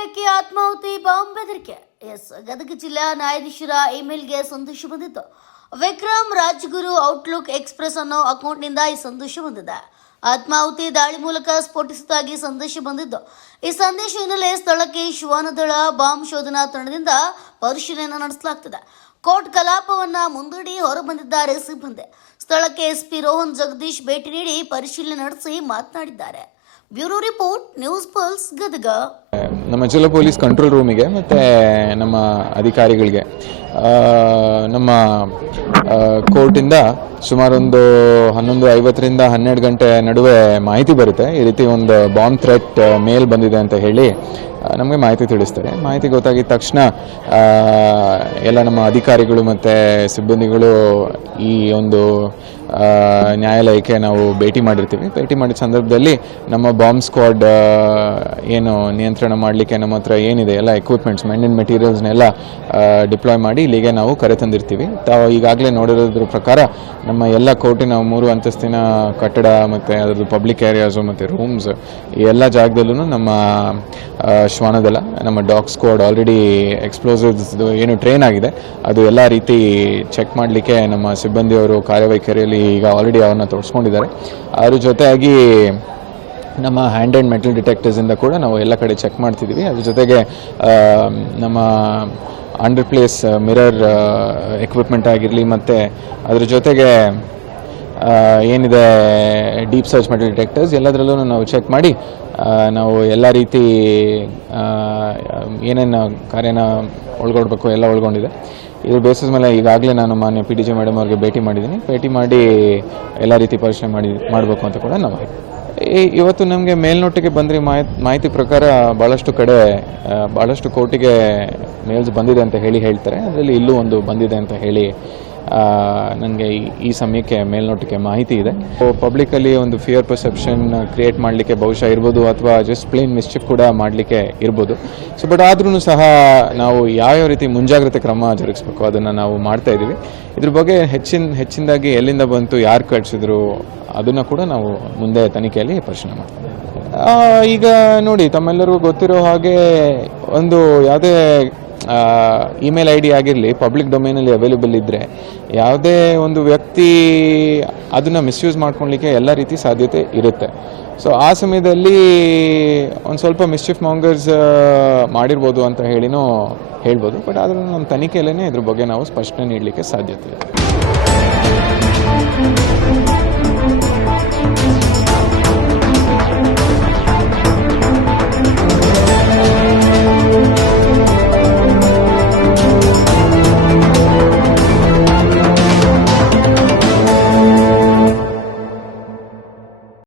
ನ್ಯಾಯಾಲಯಕ್ಕೆ ಆತ್ಮಾಹುತಿ ಬಾಂಬ್ ಬೆದರಿಕೆ. ಗದಗ ಜಿಲ್ಲಾ ನ್ಯಾಯಾಧೀಶರ ಇಮೇಲ್ಗೆ ಸಂದೇಶ ಬಂದಿತ್ತು. ವಿಕ್ರಮ್ ರಾಜ್ಗುರು ಔಟ್ಲುಕ್ ಎಕ್ಸ್ಪ್ರೆಸ್ ಅನ್ನೋ ಅಕೌಂಟ್ನಿಂದ ಈ ಸಂದೇಶ ಬಂದಿದೆ. ಆತ್ಮಾಹುತಿ ದಾಳಿ ಮೂಲಕ ಸ್ಫೋಟಿಸುತ್ತಾಗಿ ಸಂದೇಶ ಬಂದಿದ್ದು. ಈ ಸಂದೇಶ ಹಿನ್ನೆಲೆ ಸ್ಥಳಕ್ಕೆ ಶ್ವಾನದಳ ಬಾಂಬ್ ಶೋಧನಾ ತಂಡದಿಂದ ಪರಿಶೀಲನೆ ನಡೆಸಲಾಗ್ತಿದೆ. ಕೋರ್ಟ್ ಕಲಾಪವನ್ನ ಮುಂದೂಡಿ ಹೊರಬಂದಿದ್ದಾರೆ ಸಿಬ್ಬಂದಿ. ಸ್ಥಳಕ್ಕೆ ಎಸ್ಪಿ ರೋಹನ್ ಜಗದೀಶ್ ಭೇಟಿ ನೀಡಿ ಪರಿಶೀಲನೆ ನಡೆಸಿ ಮಾತನಾಡಿದ್ದಾರೆ. Bureau report, news pulse, Gadag. ನಮ್ಮ ಜಿಲ್ಲಾ ಪೊಲೀಸ್ ಕಂಟ್ರೋಲ್ ರೂಮಿಗೆ ಮತ್ತು ನಮ್ಮ ಅಧಿಕಾರಿಗಳಿಗೆ ನಮ್ಮ ಕೋರ್ಟಿಂದ ಸುಮಾರು ಒಂದು 11:50ರಿಂದ 12 ಗಂಟೆ ನಡುವೆ ಮಾಹಿತಿ ಬರುತ್ತೆ. ಈ ರೀತಿ ಒಂದು ಬಾಂಬ್ ಥ್ರೆಟ್ ಮೇಲ್ ಬಂದಿದೆ ಅಂತ ಹೇಳಿ ನಮಗೆ ಮಾಹಿತಿ ತಿಳಿಸ್ತಾರೆ. ಮಾಹಿತಿ ಗೊತ್ತಾಗಿದ ತಕ್ಷಣ ಎಲ್ಲ ನಮ್ಮ ಅಧಿಕಾರಿಗಳು ಮತ್ತು ಸಿಬ್ಬಂದಿಗಳು ಈ ಒಂದು ನ್ಯಾಯಾಲಯಕ್ಕೆ ನಾವು ಭೇಟಿ ಮಾಡಿರ್ತೀವಿ. ಭೇಟಿ ಮಾಡಿದ ಸಂದರ್ಭದಲ್ಲಿ ನಮ್ಮ ಬಾಂಬ್ ಸ್ಕ್ವಾಡ್ ಏನು ನಿಯಂತ್ರಣ ಮಾಡಲಿಕ್ಕೆ ನಮ್ಮ ಹತ್ರ ಏನಿದೆ ಎಲ್ಲ ಎಕ್ವಿಪ್ಮೆಂಟ್ಸ್, ಮೆನ್ ಆ್ಯಂಡ್ ಮೆಟೀರಿಯಲ್ಸ್ನೆಲ್ಲ ಡಿಪ್ಲಾಯ್ ಮಾಡಿ ಇಲ್ಲಿಗೆ ನಾವು ಕರೆತಂದಿರ್ತೀವಿ. ತಾವು ಈಗಾಗಲೇ ನೋಡಿರೋದ್ರ ಪ್ರಕಾರ ನಮ್ಮ ಎಲ್ಲ ಕೋರ್ಟಿನ 3 ಅಂತಸ್ತಿನ ಕಟ್ಟಡ ಮತ್ತು ಅದರದ್ದು ಪಬ್ಲಿಕ್ ಏರಿಯಾಸು ಮತ್ತು ರೂಮ್ಸ್ ಈ ಎಲ್ಲ ಜಾಗದಲ್ಲೂ ನಮ್ಮ ಶ್ವಾನದಳ, ನಮ್ಮ ಡಾಗ್ ಸ್ಕ್ವಾಡ್ ಆಲ್ರೆಡಿ ಎಕ್ಸ್ಪ್ಲೋಸಿವ್ಸ್ ಏನು ಟ್ರೈನ್ ಆಗಿದೆ ಅದು ಎಲ್ಲ ರೀತಿ ಚೆಕ್ ಮಾಡಲಿಕ್ಕೆ ನಮ್ಮ ಸಿಬ್ಬಂದಿಯವರು ಕಾರ್ಯವೈಖರಿಯಲ್ಲಿ ಈಗ ಆಲ್ರೆಡಿ ಅವನ್ನ ತೋರಿಸ್ಕೊಂಡಿದ್ದಾರೆ. ಅದ್ರ ಜೊತೆಯಾಗಿ ನಮ್ಮ ಹ್ಯಾಂಡ್ ಆ್ಯಂಡ್ ಮೆಟಲ್ ಡಿಟೆಕ್ಟರ್ಸಿಂದ ಕೂಡ ನಾವು ಎಲ್ಲ ಕಡೆ ಚೆಕ್ ಮಾಡ್ತಿದ್ದೀವಿ. ಅದ್ರ ಜೊತೆಗೆ ನಮ್ಮ ಅಂಡರ್ ಪ್ಲೇಸ್ ಮಿರರ್ ಎಕ್ವಿಪ್ಮೆಂಟ್ ಆಗಿರಲಿ ಮತ್ತು ಅದ್ರ ಜೊತೆಗೆ ಏನಿದೆ ಡೀಪ್ ಸರ್ಚ್ ಮೆಟಲ್ ಡಿಟೆಕ್ಟರ್ಸ್ ಎಲ್ಲದರಲ್ಲೂ ನಾವು ಚೆಕ್ ಮಾಡಿ ನಾವು ಎಲ್ಲ ರೀತಿ ಏನೇನು ಕಾರ್ಯನ ಒಳಗೊಡ್ಬೇಕು ಎಲ್ಲ ಒಳಗೊಂಡಿದೆ. ಇದ್ರ ಬೇಸಿಸ್ ಮೇಲೆ ಈಗಾಗಲೇ ನಾನು ಮಾನ್ಯ PDG ಮೇಡಮ್ ಅವ್ರಿಗೆ ಭೇಟಿ ಮಾಡಿದ್ದೀನಿ. ಭೇಟಿ ಮಾಡಿ ಎಲ್ಲ ರೀತಿ ಪರಿಶೀಲನೆ ಮಾಡಬೇಕು ಅಂತ ಕೂಡ ನಾವು ಇವತ್ತು ನಮಗೆ ಮೇಲ್ನೋಟಿಗೆ ಬಂದರೆ ಮಾಹಿತಿ ಪ್ರಕಾರ ಭಾಳಷ್ಟು ಕೋರ್ಟಿಗೆ ಮೇಲ್ಸ್ ಬಂದಿದೆ ಅಂತ ಹೇಳ್ತಾರೆ. ಅದರಲ್ಲಿ ಇಲ್ಲೂ ಒಂದು ಬಂದಿದೆ ಅಂತ ಹೇಳಿ ನನಗೆ ಈ ಸಮಯಕ್ಕೆ ಮೇಲ್ನೋಟಕ್ಕೆ ಮಾಹಿತಿ ಇದೆ. ಪಬ್ಲಿಕಲ್ಲಿ ಒಂದು ಫಿಯರ್ ಪರ್ಸೆಪ್ಷನ್ ಕ್ರಿಯೇಟ್ ಮಾಡಲಿಕ್ಕೆ ಬಹುಶಃ ಇರ್ಬೋದು, ಅಥವಾ ಜಸ್ಟ್ ಪ್ಲೇನ್ ಮಿಸ್ಚಿಫ್ ಕೂಡ ಮಾಡಲಿಕ್ಕೆ ಇರ್ಬೋದು. ಬಟ್ ಆದ್ರೂ ಸಹ ನಾವು ಯಾವ ರೀತಿ ಮುಂಜಾಗ್ರತೆ ಕ್ರಮ ಜರುಗಿಸಬೇಕು ಅದನ್ನು ನಾವು ಮಾಡ್ತಾ ಇದ್ದೀವಿ. ಇದ್ರ ಬಗ್ಗೆ ಹೆಚ್ಚಿನದಾಗಿ ಎಲ್ಲಿಂದ ಬಂತು, ಯಾರು ಕಳಿಸಿದ್ರು ಅದನ್ನು ಕೂಡ ನಾವು ಮುಂದೆ ತನಿಖೆಯಲ್ಲಿ ಪರಿಶೀಲನೆ ಮಾಡ್ತೀವಿ. ಈಗ ನೋಡಿ, ತಮ್ಮೆಲ್ಲರಿಗೂ ಗೊತ್ತಿರೋ ಹಾಗೆ ಒಂದು ಯಾವುದೇ ಇಮೇಲ್ ID ಆಗಿರಲಿ ಪಬ್ಲಿಕ್ ಡೊಮೇನಲ್ಲಿ ಅವೈಲೇಬಲ್ ಇದ್ದರೆ ಯಾವುದೇ ಒಂದು ವ್ಯಕ್ತಿ ಅದನ್ನು ಮಿಸ್ಯೂಸ್ ಮಾಡ್ಕೊಳ್ಲಿಕ್ಕೆ ಎಲ್ಲ ರೀತಿ ಸಾಧ್ಯತೆ ಇರುತ್ತೆ. ಸೊ ಆ ಸಮಯದಲ್ಲಿ ಒಂದು ಸ್ವಲ್ಪ ಮಿಸ್ಚಿಫ್ ಮಾಂಗರ್ಸ್ ಮಾಡಿರ್ಬೋದು ಅಂತ ಹೇಳ್ಬೋದು. ಬಟ್ ಆದರೂ ನಮ್ಮ ತನಿಖೆಯಲ್ಲೇ ಇದ್ರ ಬಗ್ಗೆ ನಾವು ಸ್ಪಷ್ಟನೆ ನೀಡಲಿಕ್ಕೆ ಸಾಧ್ಯತೆ ಇದೆ.